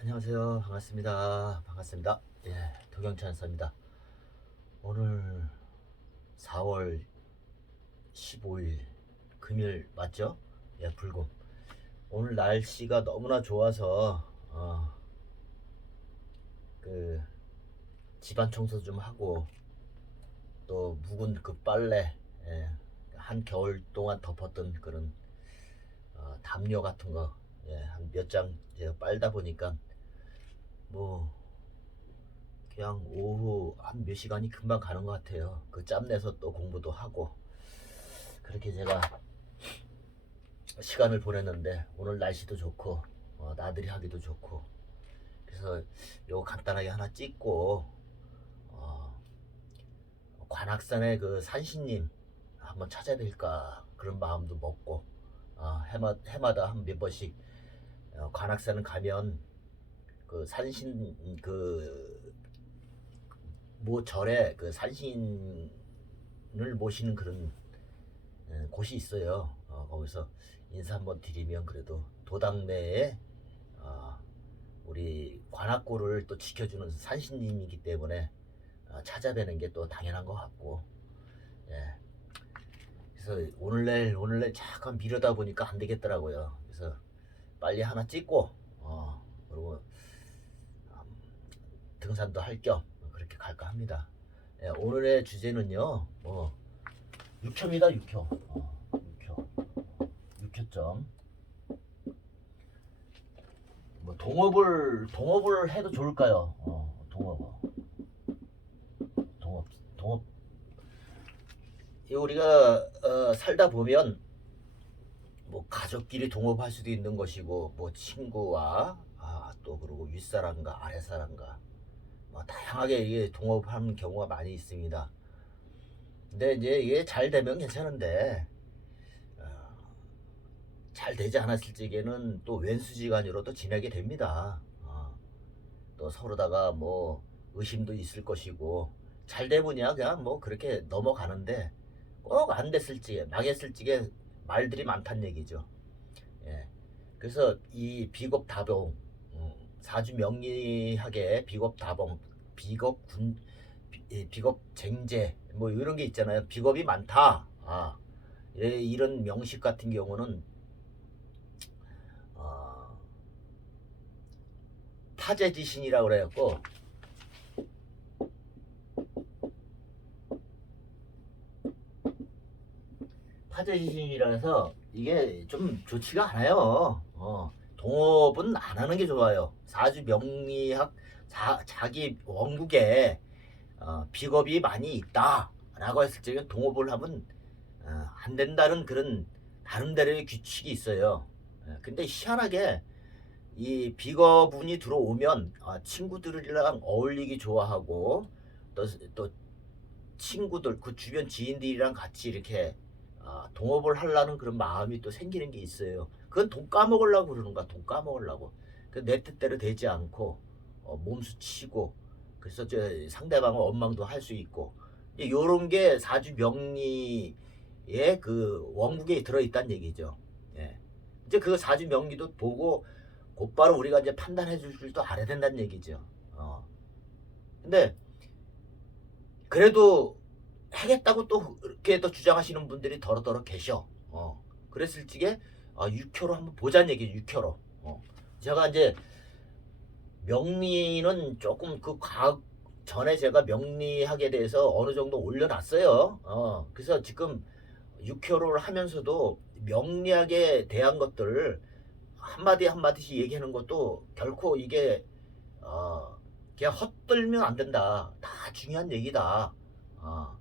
안녕하세요. 반갑습니다. 반갑습니다. 예, 도경찬사입니다. 오늘 4월 15일 금요일 맞죠? 예, 불금. 오늘 날씨가 너무나 좋아서 어, 그 집안 청소 좀 하고 또 묵은 그 빨래 예, 한 겨울 동안 덮었던 그런 어, 담요 같은 거 예, 한 몇 장 빨다 보니까 뭐 그냥 오후 한 몇 시간이 금방 가는 것 같아요. 그 짬내서 또 공부도 하고 그렇게 제가 시간을 보냈는데 오늘 날씨도 좋고 어, 나들이 하기도 좋고 그래서 요거 간단하게 하나 찍고 어, 관악산의 그 산신님 한번 찾아뵐까 그런 마음도 먹고 어, 해마, 해마다 한 몇 번씩 어, 관악산을 가면 그 산신 그뭐 절에 그 산신을 모시는 그런 예, 곳이 있어요. 어, 거기서 인사 한번 드리면 그래도 도당 내에 어, 우리 관악고를 또 지켜주는 산신님이기 때문에 어, 찾아뵈는 게 또 당연한 것 같고 예. 그래서 오늘날 오늘날 잠깐 미루다 보니까 안 되겠더라고요. 그래서 빨리 하나 찍고 어, 그리고 음, 등산도 할 겸 그렇게 갈까 합니다. 예, 오늘의 주제는요, 뭐 육효입니다, 육효. 어, 육효, 육효점. 뭐 동업을 동업을 해도 좋을까요? 어, 동업, 동업, 동업. 이 우리가 어, 살다 보면 뭐 가족끼리 동업할 수도 있는 것이고 뭐 친구와 아, 또 그리고 윗사람과 아랫사람과 뭐 다양하게 이게 동업하는 경우가 많이 있습니다. 근데 이제 이게 잘 되면 괜찮은데 어, 잘 되지 않았을 적에는 또 왼수지간으로 또 지내게 됩니다. 어, 또 서로다가 뭐 의심도 있을 것이고 잘 되면야 그냥 뭐 그렇게 넘어가는데 꼭 안 됐을 적에 망했을 적에 말들이 많다는 얘기죠. 예. 그래서 이 비겁 음, 사주 명리학의 비겁 다봉 비겁 군 비- 이 비겁 쟁제 뭐 이런 게 있잖아요. 비겁이 많다. 아 예, 이런 명식 같은 경우는 어, 타제지신이라고 그래갖고 파제지신이라서 이게 좀 좋지가 않아요. 어, 동업은 안 하는 게 좋아요. 사주 명리학 자, 자기 원국에 어, 비겁이 많이 있다라고 했을 적에 동업을 하면 어, 안 된다는 그런 나름대로의 규칙이 있어요. 예, 근데 희한하게 이 비거분이 들어오면 어, 친구들이랑 어울리기 좋아하고 또, 또 친구들 그 주변 지인들이랑 같이 이렇게 아, 동업을 하려는 그런 마음이 또 생기는 게 있어요. 그건 돈 까먹으려고 그러는 거야. 돈 까먹으려고. 그내 뜻대로 되지 않고 어, 몸수 치고 그래서 저 상대방을 원망도 할 수 있고 이제 요런 게 사주 명리의 그 원국에 들어있다는 얘기죠. 예. 이제 그 사주 명리도 보고 곧바로 우리가 이제 판단해 줄 줄도 알아야 된다는 얘기죠. 어. 근데 그래도 하겠다고 또 이렇게 또 주장하시는 분들이 더러더러 계셔. 어. 그랬을 적에 아, 6효로 한번 보자는 얘기죠. 6효로. 어. 제가 이제 명리는 조금 그 과학 전에 제가 명리학에 대해서 어느 정도 올려놨어요. 어. 그래서 지금 6효를 하면서도 명리학에 대한 것들 한마디 한마디씩 얘기하는 것도 결코 이게 어, 그냥 헛들면 안 된다. 다 중요한 얘기다. 어.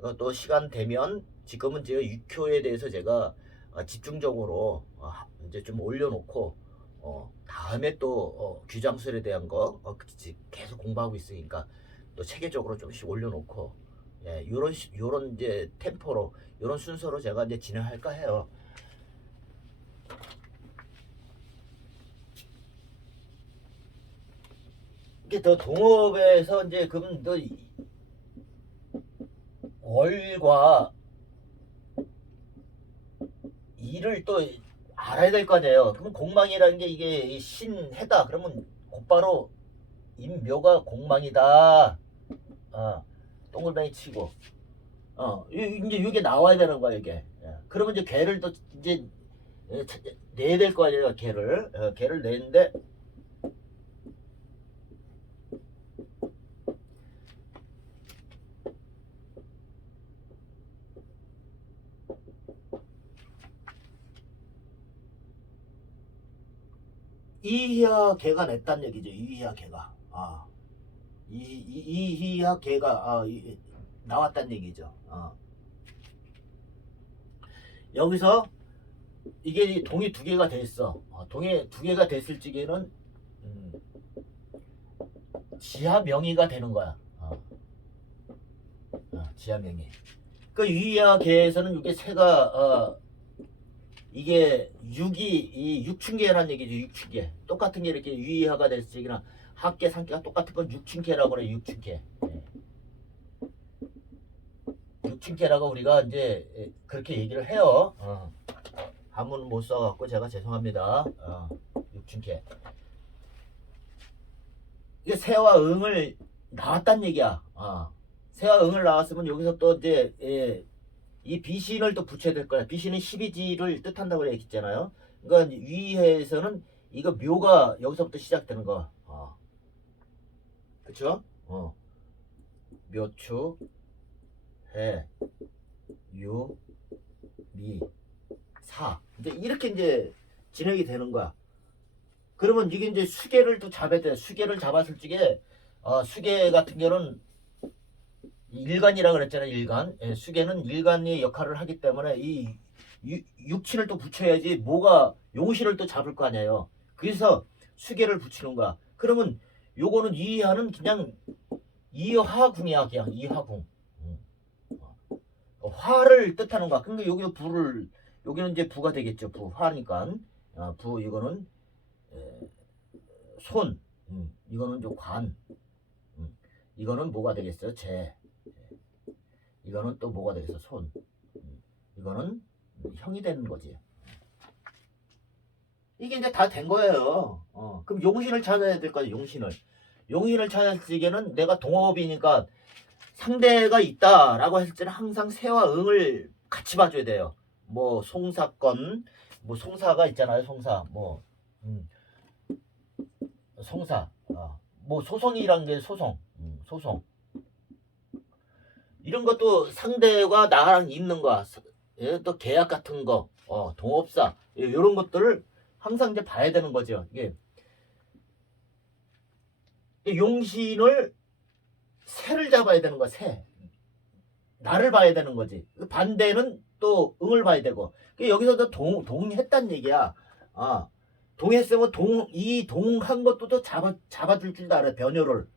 어, 또 시간 되면 지금은 제가 육효에 대해서 제가 어, 집중적으로 어, 하- 이제 좀 올려놓고 어, 다음에 또 어, 규장술에 대한 거 어, 계속 공부하고 있으니까 또 체계적으로 좀씩 올려놓고 예, 요런 시- 요런 이제 템포로 요런 순서로 제가 이제 진행할까 해요. 이게 더 동업에서 이제 그럼 너 이- 월과 일을 또 알아야 될 거 아니에요. 그럼 공망이라는 게 이게 이 신해다. 그러면 곧바로 인묘가 공망이다. 아, 동글뱅이 치고. 어, 이- 이제 이게 나와야 되는 거야, 이게. 예. 그러면 이제 개를 또 이제 내야 될 거 아니에요, 개를. 어, 개를 내는데 이희야 개가 냈단 얘기죠. 이희야 개가. 아. 이희야 개가 아, 이, 나왔단 얘기죠. 아. 여기서 이게 동이 두 개가 돼 있어. 어, 동이 두 개가 됐을 적에는 음, 지하 명의가 되는 거야. 어. 어, 지하 명의. 그 이희야 개에서는 이게 새가 어, 이게 육이 이 육춘계라는 얘기죠. 육춘계. 똑같은 게 이렇게 유의하가 됐을 적이나 합계 상계가 똑같은 건 육춘계라고 그래. 육춘계. 예. 육춘계라고 우리가 이제 예, 그렇게 얘기를 해요. 어. 한문 못 써갖고 제가 죄송합니다. 어. 육춘계. 이게 새와 응을 나왔단 얘기야. 어. 새와 응을 나왔으면 여기서 또 이제 예, 이 비신을 또 붙여야 될 거야. 비신은 12지를 뜻한다고 그랬잖아요. 그러니까 위에서는 이거 묘가 여기서부터 시작되는 거. 어. 그쵸? 어. 묘추, 해, 유, 미, 사. 이제 이렇게 이제 진행이 되는 거야. 그러면 이게 이제 수계를 또 잡아야 돼. 수계를 잡았을 적에 어, 수계 같은 경우는 일간이라 그랬잖아요. 일간. 예, 수계는 일간의 역할을 하기 때문에 이 유- 육친을 또 붙여야지 뭐가 용신을 또 잡을 거 아니에요. 그래서 수계를 붙이는 거야. 그러면 요거는 이하는 그냥 이화궁이야, 그냥 이화궁. 음. 어, 화를 뜻하는 거야. 근데 여기도 부를 여기는 이제 부가 되겠죠. 부 화니까 아, 부 이거는 에, 손. 음, 이거는 좀 관. 음, 이거는 뭐가 되겠어요? 재. 이거는 또 뭐가 되겠어? 손. 음, 이거는 형이 되는 거지. 이게 이제 다 된 거예요. 어, 그럼 용신을 찾아야 될 거야, 용신을. 용신을 찾았을 적에는 내가 동업이니까 상대가 있다라고 했을 때는 항상 새와 응을 같이 봐줘야 돼요. 뭐 송사건, 뭐 송사가 있잖아요, 송사. 뭐 음, 송사. 아, 뭐 소송이란 게 소송, 음, 소송. 이런 것도 상대가 나랑 있는 거, 예, 또 계약 같은 거, 어, 동업사, 예, 이런 것들을 항상 이제 봐야 되는 거죠. 이게 이 용신을 새를 잡아야 되는 거야, 새. 나를 봐야 되는 거지. 그 반대는 또 응을 봐야 되고. 그 여기서도 동, 동했단 얘기야. 아, 동했으면 동, 이 동한 것도 또 잡아, 잡아줄 줄도 알아, 변효를.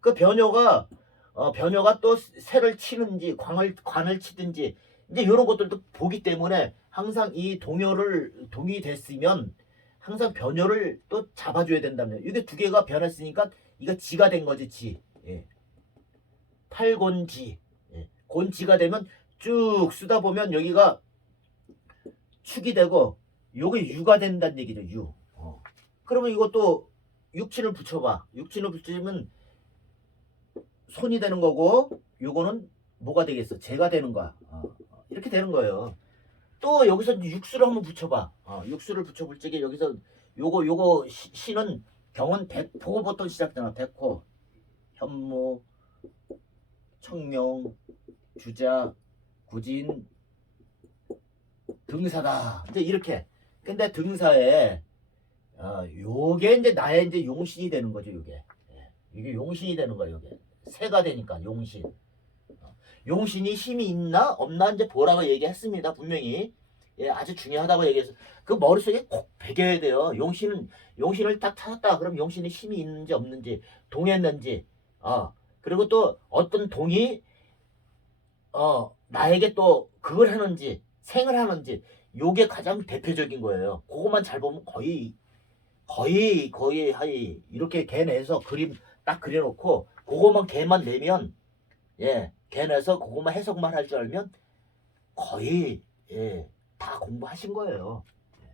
그 변효가 어, 변효가 또 새를 치는지 광을 관을 치든지 이제 이런 것들도 보기 때문에 항상 이 동요를 동이 됐으면 항상 변효를 또 잡아줘야 된다면 이게 두 개가 변했으니까 이거 지가 된 거지 지 예. 팔곤지 예. 곤지가 되면 쭉 쓰다 보면 여기가 축이 되고 요게 유가 된다는 얘기죠 유 어. 그러면 이것도 육친을 붙여봐 육친을 붙이면 손이 되는 거고 요거는 뭐가 되겠어? 재가 되는 거야. 어, 어, 이렇게 되는 거예요. 또 여기서 육수를 한번 붙여봐. 어, 육수를 붙여볼 적에 여기서 요거 요거 시, 시는 경은 백호부터 시작되나 백호, 현무, 청명, 주자, 구진, 등사다. 이제 이렇게. 근데 등사에 어, 요게 이제 나의 이제 용신이 되는 거죠. 요게 예, 이게 용신이 되는 거야. 요게 새가 되니까 용신. 어, 용신이 힘이 있나 없나 이제 보라고 얘기했습니다. 분명히 예, 아주 중요하다고 얘기해서 그 머릿속에 꼭 배겨야 돼요. 용신은 용신을 딱 찾았다. 그럼 용신이 힘이 있는지 없는지 동했는지 어 그리고 또 어떤 동이 어 나에게 또 그걸 하는지 생을 하는지 요게 가장 대표적인 거예요. 그것만 잘 보면 거의 거의 거의 하이 이렇게 개 내서 그림 딱 그려놓고 그거만 개만 내면 예, 개 내서 그거만 해석만 할 줄 알면 거의 예, 다 공부하신 거예요. 예.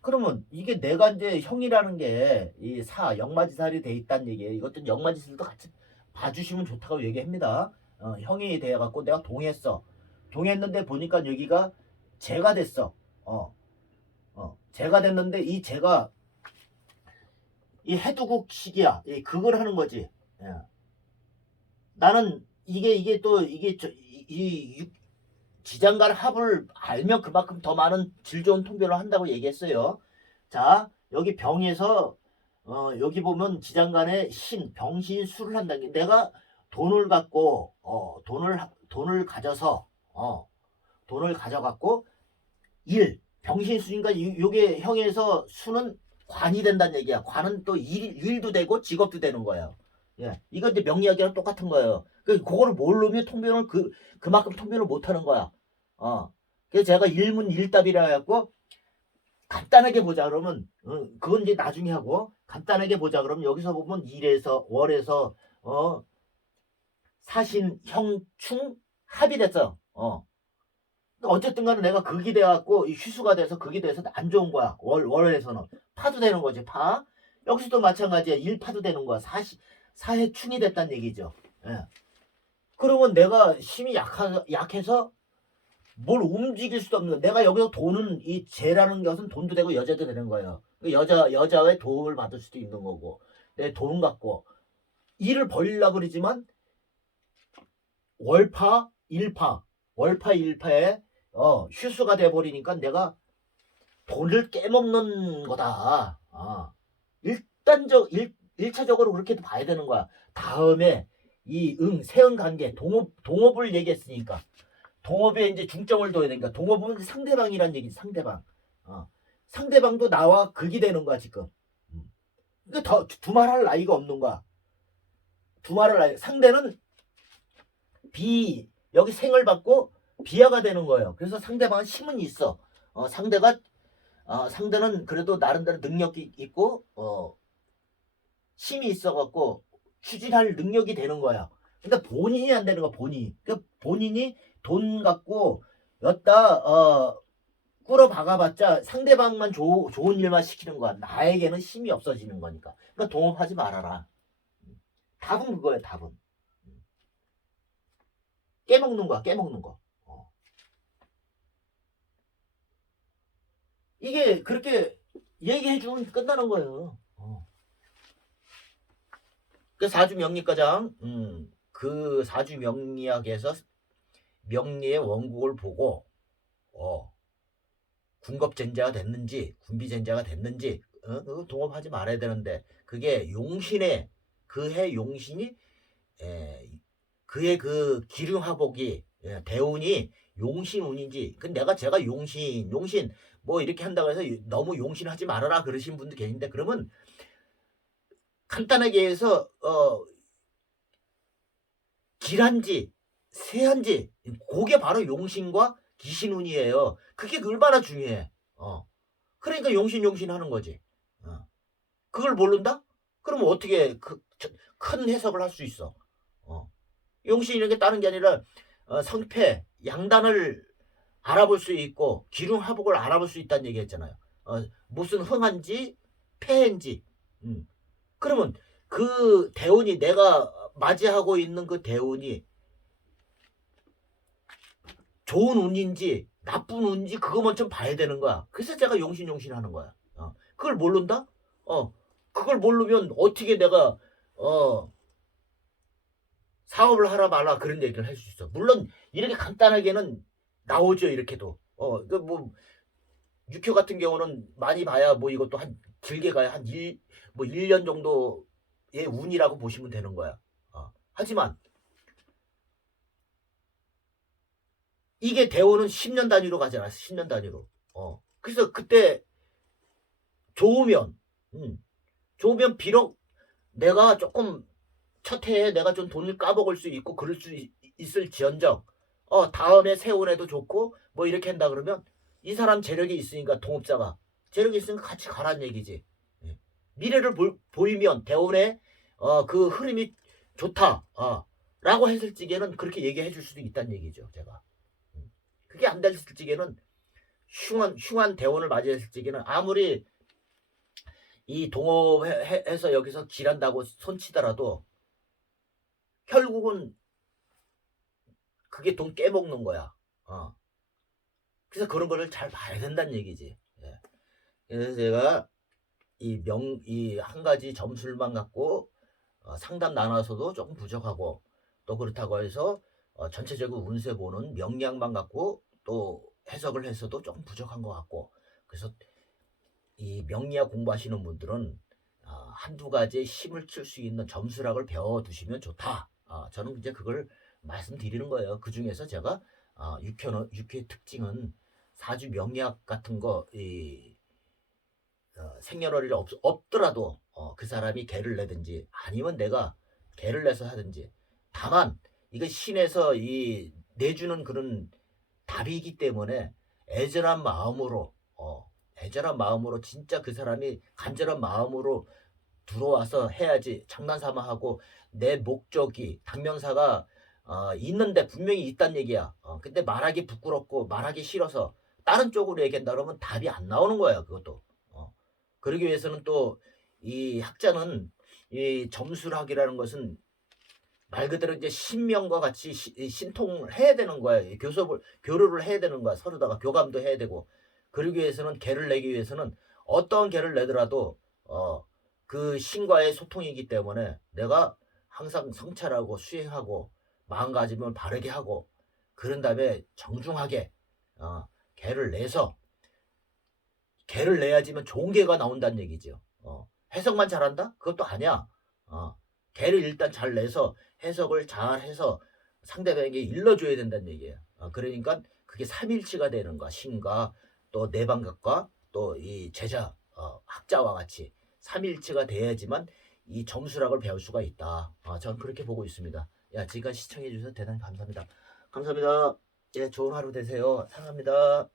그러면 이게 내가 이제 형이라는 게 이사 영마지살이 돼 있다는 얘기예요. 이것도 영마지살도 같이 봐주시면 좋다고 얘기합니다. 어, 형이 돼 갖고 내가 동했어. 동했는데 보니까 여기가 재가 됐어. 어, 어, 재가 됐는데 이 재가 이 해두국식이야. 이 그걸 하는 거지. 예. 나는 이게 이게 또 이게 저, 이, 지장간 합을 알면 그만큼 더 많은 질 좋은 통변을 한다고 얘기했어요. 자 여기 병에서 어, 여기 보면 지장간에 신 병신 수를 한다는 게 내가 돈을 갖고 어, 돈을 하- 돈을 가져서 어, 돈을 가져갖고 일 병신 수인가 요게 형에서 수는 관이 된다는 얘기야. 관은 또 일, 일도 되고 직업도 되는 거예요. 예, 이거 이제 명리학이랑 똑같은 거예요. 그 그거를 모르면 통변을 그 그만큼 통변을 못 하는 거야. 어. 그래서 제가 일문 일답이라 해갖고 간단하게 보자 그러면 어, 그건 이제 나중에 하고 간단하게 보자 그러면 여기서 보면 일에서 월에서 어 사신 형 충 합이 됐어. 어. 어쨌든 간에 내가 극이 돼갖고 이 휴수가 돼서 극이 돼서 안 좋은 거야. 월, 월에서는. 파도 되는 거지, 파. 여기서도 마찬가지야. 일파도 되는 거야. 사시, 사해 충이 됐다는 얘기죠. 예. 그러면 내가 힘이 약하, 약해서 뭘 움직일 수도 없는 거야. 내가 여기서 돈은 이 재라는 것은 돈도 되고 여자도 되는 거예요. 그 여자, 여자의 도움을 받을 수도 있는 거고. 내 돈 갖고 일을 벌리려고 그러지만 월파, 일파, 월파, 일파에 어, 휴수가 돼 버리니까 내가 돈을 깨먹는 거다. 아, 일단적, 일, 일차적으로 그렇게 봐야 되는 거야. 다음에 이 응, 세응 관계, 동업, 동업을 얘기했으니까. 동업에 이제 중점을 둬야 되니까. 동업은 상대방이란 얘기, 상대방. 어, 상대방도 나와 극이 되는 거야, 지금. 음. 그러니까 더, 두말할 나이가 없는 거야. 두말할 나이, 상대는 비, 여기 생을 받고 비하가 되는 거예요. 그래서 상대방은 힘은 있어. 어, 상대가 어, 상대는 그래도 나름대로 능력이 있고 어, 힘이 있어갖고 추진할 능력이 되는 거야. 그러니까 본인이 안 되는 거야. 본인이. 그러니까 본인이 돈 갖고 여따 어, 꾸러 박아봤자 상대방만 조, 좋은 일만 시키는 거야. 나에게는 힘이 없어지는 거니까. 그러니까 동업하지 말아라. 답은 그거예요. 답은. 깨먹는 거야. 깨먹는 거. 어. 이게 그렇게 얘기해 주면 끝나는 거예요. 어. 그 사주 명리과장, 음, 그 사주 명리학에서 명리의 원국을 보고, 어, 군겁전자가 됐는지, 군비전자가 됐는지, 어, 그거 동업하지 말아야 되는데, 그게 용신의, 그 해 용신이, 에, 그의 그 기름화복이, 예, 대운이 용신운인지, 그 내가 제가 용신, 용신, 뭐 이렇게 한다고 해서 너무 용신하지 말아라 그러신 분도 계신데 그러면 간단하게 해서 어 길한지 세한지 그게 바로 용신과 기신운이에요. 그게 얼마나 중요해. 어 그러니까 용신 용신 하는 거지. 어. 그걸 모른다? 그러면 어떻게 그, 저- 큰 해석을 할 수 있어? 어. 용신 이렇게 따는 게 아니라 어, 성패 양단을 알아볼 수 있고 기름 화복을 알아볼 수 있다는 얘기 했잖아요. 어, 무슨 흥한지 패인지. 음. 그러면 그 대운이 내가 맞이하고 있는 그 대운이 좋은 운인지 나쁜 운인지 그거만 좀 봐야 되는 거야. 그래서 제가 용신용신 하는 거야. 어. 그걸 모른다? 어. 그걸 모르면 어떻게 내가 어 사업을 하라 말라 그런 얘기를 할 수 있어. 물론 이렇게 간단하게는 나오죠 이렇게도 어그뭐 육효 같은 경우는 많이 봐야 뭐 이것도 한 길게 가야 한일뭐 1년 정도의 운이라고 보시면 되는 거야. 어. 하지만 이게 대원은 10년 단위로 가잖아 10년 단위로. 어. 그래서 그때 좋으면 음, 좋으면 비록 내가 조금 첫 해에 내가 좀 돈을 까먹을 수 있고 그럴 수 있, 있을지언정 어 다음에 세운에도 좋고 뭐 이렇게 한다 그러면 이 사람 재력이 있으니까 동업자가 재력이 있으니까 같이 가라는 얘기지 예. 미래를 볼- 보이면 대운에 어그 흐름이 좋다 어, 라고 했을 적에는 그렇게 얘기해 줄 수도 있다는 얘기죠 제가 음. 그게 안 됐을 적에는 흉한 흉한 대원을 맞이했을 적에는 아무리 이 동업해서 여기서 길한다고 손치더라도 결국은 그게 돈 깨먹는 거야. 어. 그래서 그런 거를 잘 봐야 된다는 얘기지. 예. 그래서 제가 이 명, 이 한 가지 점술만 갖고 어, 상담 나눠서도 조금 부족하고 또 그렇다고 해서 어, 전체적으로 운세 보는 명량만 갖고 또 해석을 해서도 조금 부족한 것 같고 그래서 이 명리학 공부하시는 분들은 어, 한두 가지의 힘을 칠 수 있는 점수락을 배워두시면 좋다. 어, 저는 이제 그걸 말씀드리는 거예요. 그 중에서 제가 어, 육회는 육회 특징은 사주 명리학 같은 거, 이 어, 생년월일이 없, 없더라도 어, 그 사람이 개를 내든지 아니면 내가 개를 내서 하든지 다만 이거 신에서 이 내주는 그런 답이기 때문에 애절한 마음으로 어, 애절한 마음으로 진짜 그 사람이 간절한 마음으로 들어와서 해야지 장난삼아 하고 내 목적이 당명사가 어, 있는데 분명히 있단 얘기야. 어, 근데 말하기 부끄럽고 말하기 싫어서 다른 쪽으로 얘기한다 그러면 답이 안 나오는 거야 그것도. 어. 그러기 위해서는 또 이 학자는 이 점술학이라는 것은 말 그대로 이제 신명과 같이 시- 이 신통을 해야 되는 거야. 이 교섭을 교류를 해야 되는 거야. 서로다가 교감도 해야 되고. 그러기 위해서는 개를 내기 위해서는 어떤 개를 내더라도 어 그 신과의 소통이기 때문에 내가 항상 성찰하고 수행하고 마음가짐을 바르게 하고 그런 다음에 정중하게 어 개를 내서 개를 내야지만 좋은 개가 나온다는 얘기죠. 어 해석만 잘한다? 그것도 아니야. 어 개를 일단 잘 내서 해석을 잘 해서 상대방에게 일러줘야 된다는 얘기예요. 어, 그러니까 그게 삼일치가 되는 거야. 신과 또 내방각과 또 이 제자 어, 학자와 같이 삼일치가 돼야지만 이 점수락을 배울 수가 있다. 아, 저는 그렇게 보고 있습니다. 야, 지금까지 시청해 주셔서 대단히 감사합니다. 감사합니다. 예, 좋은 하루 되세요. 사랑합니다.